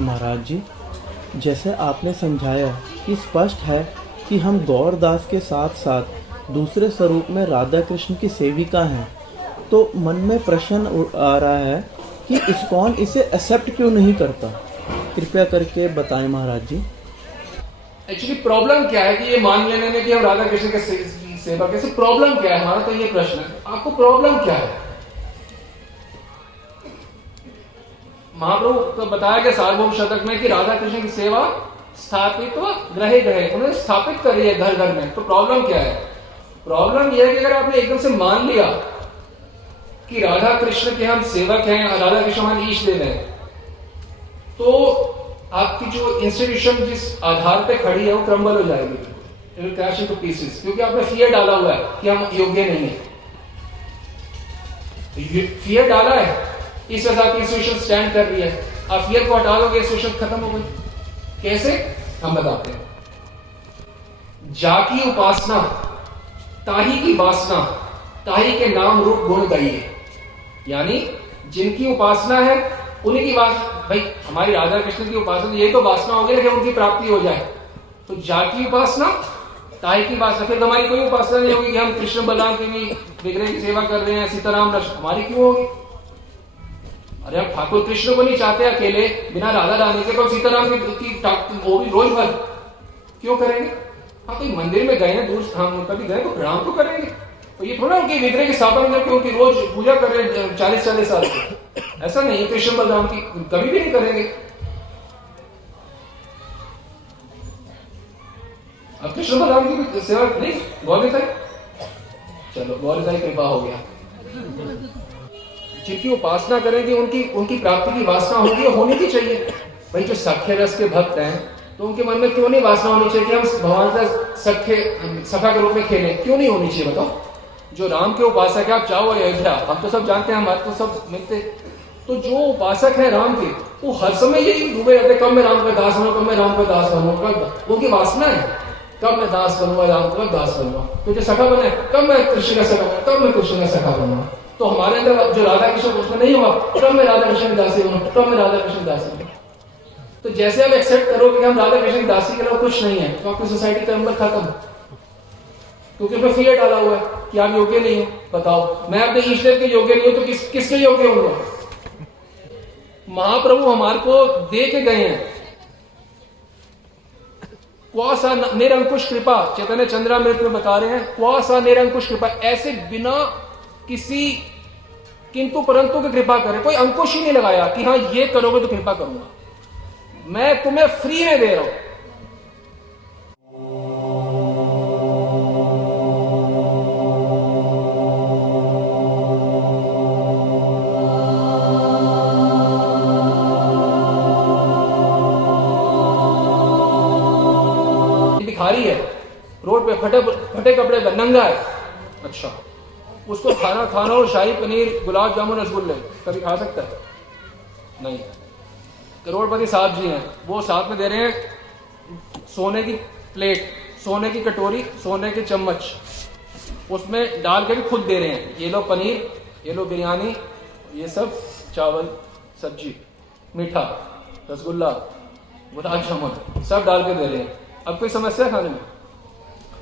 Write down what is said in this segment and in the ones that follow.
महाराज जी, जैसे आपने समझाया कि स्पष्ट है कि हम गौरदास के साथ साथ दूसरे स्वरूप में राधा कृष्ण की सेविका हैं, तो मन में प्रश्न आ रहा है कि इस्कॉन इसे एक्सेप्ट क्यों नहीं करता। कृपया करके बताएं महाराज जी। एक्चुअली प्रॉब्लम क्या है कि ये मान लेने में कि हम राधा कृष्ण के सेवक है, प्रॉब्लम क्या है हमारा, तो ये प्रश्न है आपको प्रॉब्लम क्या है। महाप्रभु तो बताया गया सार्वभौम शतक में कि राधा कृष्ण की सेवा स्थापित ग्रहे ग्रहे उन्होंने स्थापित करी है घर घर में। तो प्रॉब्लम क्या है, प्रॉब्लम यह है कि अगर आपने एकदम से मान लिया कि राधा कृष्ण के हम सेवक हैं, राधा कृष्ण हमारे ईश देव हैं, तो आपकी जो इंस्टीट्यूशन जिस आधार पे खड़ी है वो क्रम्बल हो जाएगी, it will crash into pieces, क्योंकि आपने फियर डाला हुआ है कि हम योग्य नहीं है। फियर डाला है, इस वजह से आपकी इंस्टीट्यूशन स्टैंड कर रही है। आप फियर को हटा दोगे, इंस्टीट्यूशन खत्म हो गई। कैसे, हम बताते हैं। जाकी उपासना ताही की वासना, ताही के नाम रूप गुण गाइए, यानी जिनकी उपासना है उन्हीं की भाई हमारी राधा कृष्ण की उपासना, ये तो वासना होगी ना कि उनकी प्राप्ति हो जाए। तो जाकी उपासना ताई की वासना, फिर हमारी कोई उपासना नहीं होगी कि हम कृष्ण बलराम की भी विग्रह की सेवा कर रहे हैं, सीताराम लक्ष्मण, हमारी क्यों होगी। अरे हम ठाकुर कृष्ण को नहीं चाहते अकेले बिना राधा रानी के, तो सीताराम की वो भी रोज भर क्यों करेंगे। हाँ, कोई मंदिर में गए हैं, दूर हम कभी गए तो प्रणाम तो करेंगे, तो ये थोड़ा उनकी विग्रह की स्थापना करके उनकी रोज पूजा कर रहे हैं 40-40 साल से, ऐसा नहीं। कृष्ण बलराम की कभी भी नहीं करेंगे। अब कृष्ण बलराम की भी सेवा नहीं, गौरताई, चलो गौरताई कृपा हो गया। जिनकी उपासना करेंगे उनकी प्राप्ति की वासना होगी, होनी भी चाहिए। भाई जो सख्य रस के भक्त हैं तो उनके मन में क्यों नहीं वासना होनी चाहिए कि हम भगवान का सखा के रूप में खेलें, क्यों नहीं होनी चाहिए बताओ। जो राम के उपासक है, आप चाहो अयोध्या, हम तो सब जानते हैं, हमारे तो सब मिलते, तो जो उपासक है राम के, वो हर समय यही डूबे रहते, कब मैं राम का दास बनूं, कब मैं राम का दास बनूं, कब उनकी वासना है, कब मैं दास बनूंगा, राम का दास बनूंगा। तो जो सखा बने, कब मैं कृष्ण का सखा, कब मैं कृष्ण का सखा बनूंगा। तो हमारे अंदर जो राधा कृष्ण उसमें नहीं हुआ, कब मैं राधा कृष्ण की दासी बनूं, कब मैं राधा कृष्ण की दासी बनूं। तो जैसे आप एक्सेप्ट करोगे कि हम राधा कृष्ण की दासी के अलावा कुछ नहीं है, तो आपकी सोसाइटी का नंबर खत्म, क्योंकि उसमें फियर डाला हुआ है कि आप योग्य नहीं हो। बताओ, मैं अपने ईश्वर के योग्य नहीं हूं तो किसके योग्य होंगे। महाप्रभु हमारे को दे के गए हैं क्वासा निरंकुश कृपा, चैतन्य चंद्रामृत में बता रहे हैं क्वासा निरंकुश कृपा, ऐसे बिना किसी किंतु परंतु की कृपा करे, कोई अंकुश ही नहीं लगाया कि हाँ ये करोगे तो कृपा करूंगा, मैं तुम्हें फ्री में दे रहा हूं। भिखारी है, रोड पे फटे कपड़े पे नंगा है, अच्छा उसको खाना और शाही पनीर, गुलाब जामुन, रसगुल्ले कभी खा सकता है? नहीं। करोड़पति साहब जी हैं, वो साथ में दे रहे हैं सोने की प्लेट, सोने की कटोरी, सोने के चम्मच, उसमें डाल के भी खुद दे रहे हैं, ये लो पनीर, ये लो बिरयानी, ये सब चावल, सब्जी, मीठा, रसगुल्ला, गुलाब जामुन सब डाल के दे रहे हैं। अब कोई समस्या खाने में?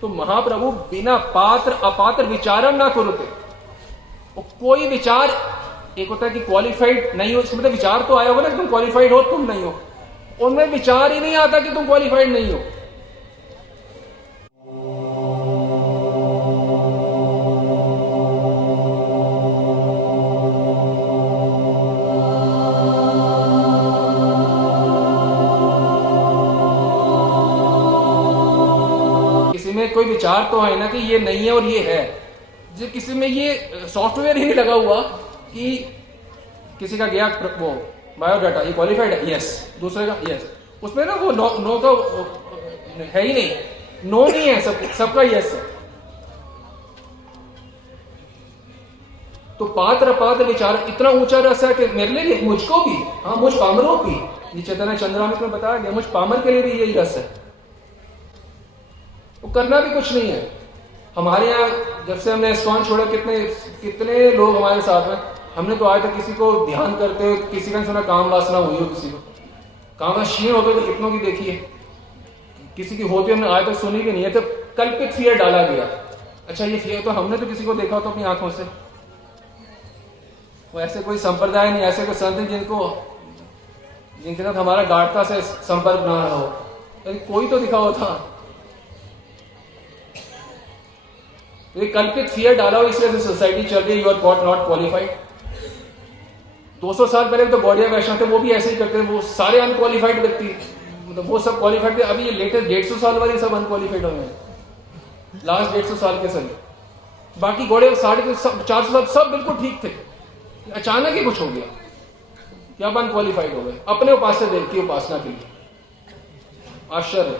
तो महाप्रभु बिना पात्र अपात्र विचारम ना करोते, कोई विचार, एक होता है कि क्वालिफाइड नहीं हो, इसका मतलब विचार तो आया होगा ना कि तुम क्वालिफाइड हो, तुम नहीं हो, उनमें विचार ही नहीं आता कि तुम क्वालिफाइड नहीं हो। कोई विचार तो है ना कि ये नहीं है और ये है। जो किसी में ये सॉफ्टवेयर ही नहीं लगा हुआ कि किसी का गया वो बायोडाटा, ये क्वालिफाइड है, यस, दूसरे का यस, उसमें ना वो नो का है ही नहीं, नो नहीं है, सबका यस है। तो पात्र अपात्र विचार इतना ऊंचा रस है कि मेरे लिए नहीं, मुझको भी, हाँ मुझ पामरों की, ये चैतन्य चंद्रामृत में बताया गया, मुझ पामर के लिए भी यही रस है। वो करना भी कुछ नहीं है। हमारे यहाँ जब से हमने इस्कॉन छोड़ा, कितने लोग हमारे साथ में, हमने तो आए थे किसी को ध्यान करते, किसी का सुना काम वासना हुई हो किसी को, कहाँ क्षीण होते तो कितनों की देखी है, किसी की होती हमने आए तो सुनी भी नहीं है, तो कल्पित फियर डाला गया। अच्छा ये फियर तो हमने तो किसी को देखा हो तो अपनी आंखों से, वो ऐसे कोई संप्रदाय नहीं, ऐसे कोई संत जिनके साथ हमारा गाढ़ता से संपर्क ना रहा हो, कोई तो दिखा होता। ये कल्पित फियर डाला हो, इसलिए सोसाइटी चल रही है, you are got not qualified. 200 साल पहले तो गौड़िया वैष्णव थे, वो भी ऐसे ही करते थे, वो सारे अनक्वालिफाइड व्यक्ति, मतलब वो सब क्वालिफाइड थे। अभी ये लेटेस्ट 150 साल वाले सब अनक्वालिफाइड हुए हैं, लास्ट 150 साल के सभी। बाकी घोड़े 450 साल सब बिल्कुल ठीक थे, अचानक ही कुछ हो गया कि अब अनक्वालिफाइड हो गए अपने उपास्य देव की उपासना के लिए। आश्चर्य।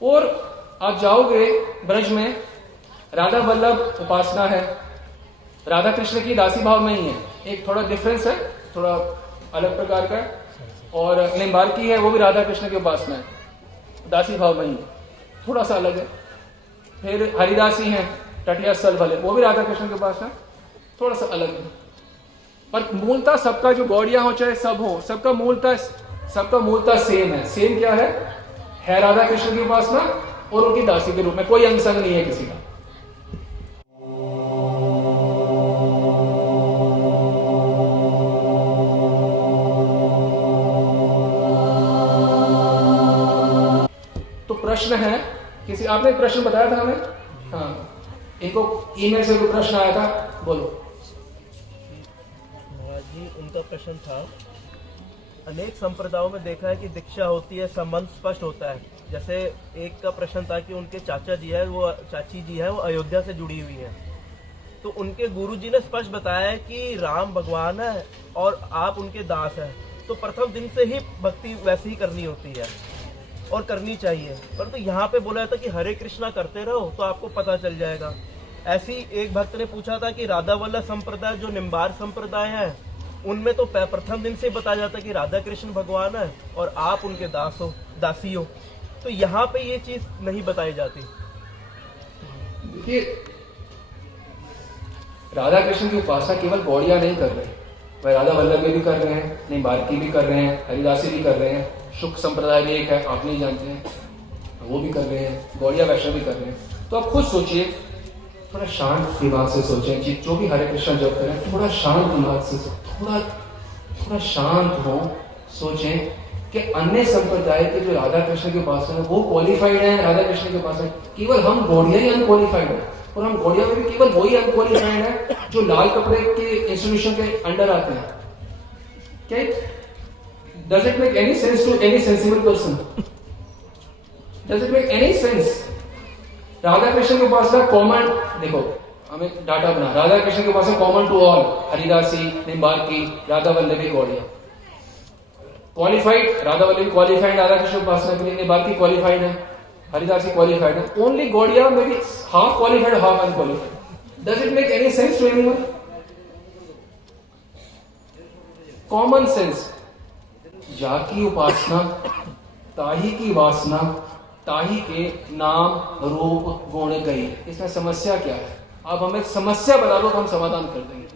और आप जाओगे ब्रज में, राधा वल्लभ उपासना है, राधा कृष्ण की दासी भाव में ही है, एक थोड़ा डिफरेंस है, थोड़ा अलग प्रकार का है। और निम्बार्की है, वो भी राधा कृष्ण की उपासना है, दासी भाव में ही, थोड़ा सा अलग है। फिर हरिदासी हैं, टटिया स्थल वाले, वो भी राधा कृष्ण की उपासना, थोड़ा सा अलग है। पर मूलतः सबका जो गौड़िया हो चाहे सब हो, सबका मूलतः सेम है। सेम क्या है राधा कृष्ण की उपासना और उनकी दासी के रूप में, कोई अंग संग नहीं है किसी का। तो प्रश्न है किसी, आपने एक प्रश्न बताया था हमें, हाँ, इनको ईमेल से कोई प्रश्न आया था, बोलो। जी उनका प्रश्न था, अनेक संप्रदायों में देखा है कि दीक्षा होती है, संबंध स्पष्ट होता है। जैसे एक का प्रश्न था कि उनके चाची जी है वो अयोध्या से जुड़ी हुई है, तो उनके गुरुजी ने स्पष्ट बताया है कि राम भगवान है और आप उनके दास हैं, तो प्रथम दिन से ही भक्ति वैसे ही करनी होती है और करनी चाहिए। परंतु यहाँ पे बोला था कि हरे कृष्णा करते रहो तो आपको पता चल जाएगा। ऐसी एक भक्त ने पूछा था कि राधा वल्लभ संप्रदाय जो निम्बार संप्रदाय है, उनमें तो प्रथम दिन से बताया जाता है कि राधा कृष्ण भगवान है और आप उनके दासी हो, तो यहाँ पे ये चीज नहीं बताई जाती। देखिए, राधा कृष्ण की उपासना केवल गौड़िया नहीं कर रहे, वह राधा वल्लभ भी कर रहे हैं, निम्बार्की भी कर रहे हैं, हरिदासी भी कर रहे हैं, शुक संप्रदाय भी एक है, आप नहीं जानते हैं, वो भी कर रहे हैं, गौड़िया वैष्णव भी कर रहे हैं। तो आप खुद सोचिए, थोड़ा शांत दिमाग से सोचें, जो भी हरे कृष्ण जप करें थोड़ा शांत दिमाग से, थोड़ा शांत हो, सोचें कि अन्य संप्रदाय के जो राधा कृष्ण के उपासना है वो क्वालिफाइड है राधा कृष्ण के उपासना, केवल हम गौड़िया ही अनक्वालिफाइड है। और हम गौड़िया में भी केवल वही अनक्वालिफाइड है जो लाल कपड़े के इंस्टीट्यूशन के अंडर आते हैं। क्या does it make any sense to any sensible person? Does it make any sense? Radha Krishna की उपासना कॉमन, देखो हमें डाटा बना, राधा कृष्ण की उपासना common to all, Haridasi, Nimbarki, Radha Vallabhi, Gaudiya. Qualified, Radha Vallabhi qualified Radha Krishna उपासना के लिए, निम्बार्की क्वालिफाइड है, हरिदासी क्वालिफाइड है, ओनली गौड़िया में भी half qualified half unqualified. Does it make any sense to anyone? Common sense. जाकी उपासना ताही की वासना, ताही के नाम रूप गुण गई। इसमें समस्या क्या है? आप हमें समस्या बता दो तो हम समाधान कर देंगे।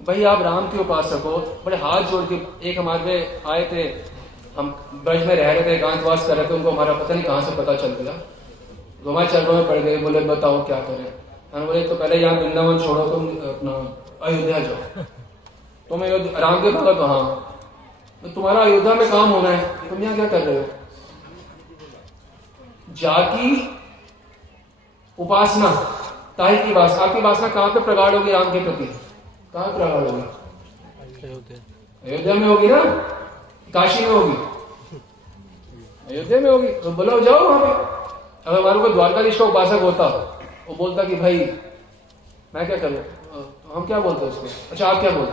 भाई आप राम के उपासक हो, बड़े हाथ जोड़ के, एक हमारे पे आए थे, हम ब्रज में रह रहे थे, एकांतवास कर रहे थे, उनको हमारा पता नहीं कहां से पता चल गया, तो हमारे चरणों में पड़ गए, बोले बताओ क्या करें। हम बोले तो पहले यहाँ वृंदावन छोड़ो, तुम अपना अयोध्या जाओ। तो मैं राम के भगत, तो हाँ, तो तुम्हारा अयोध्या में काम होना है, तुम यहाँ क्या कर रहे हो? जाकी उपासना ताही की वासना, आपकी वासना कहां पे प्रगाढ़ होगी राम के प्रति? कहां प्रगाढ़ होगी? अयोध्या में होगी ना, काशी में होगी? अयोध्या में होगी। तो बोलो जाओ वहां पे। अगर हमारे को द्वारकाधीश का उपासक होता, वो बोलता कि भाई मैं क्या करूं, हम क्या बोलते उसको, अच्छा आप क्या बोलते?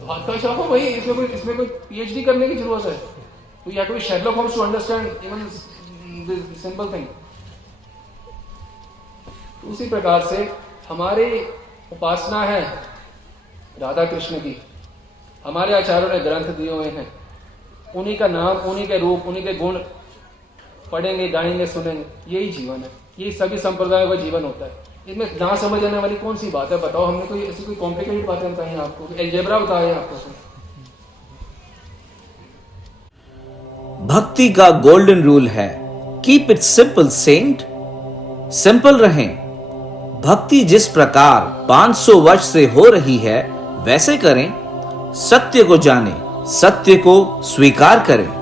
द्वारका को भाई, इसमें कोई पीएचडी करने की जरूरत है? तो you have to be Sherlock Holmes to understand even this simple thing. उसी प्रकार से हमारी उपासना है राधा कृष्ण की, हमारे आचार्यों ने ग्रंथ दिए हुए हैं, उन्हीं का नाम, उन्हीं के रूप, उन्हीं के गुण पढ़ेंगे, गाएंगे, सुनेंगे, यही जीवन है, यही सभी संप्रदायों का जीवन होता है। इसमें ना समझ आने वाली कौन सी बात है? बताओ, हमने कोई ऐसी कोई कॉम्प्लिकेटेड बातें बताई हैं आपको? अलजेब्रा बताया है आपको? भक्ति का गोल्डन रूल है, keep it simple saint. Simple रहें। भक्ति जिस प्रकार 500 वर्ष से हो रही है वैसे करें। सत्य को जानें, सत्य को स्वीकार करें।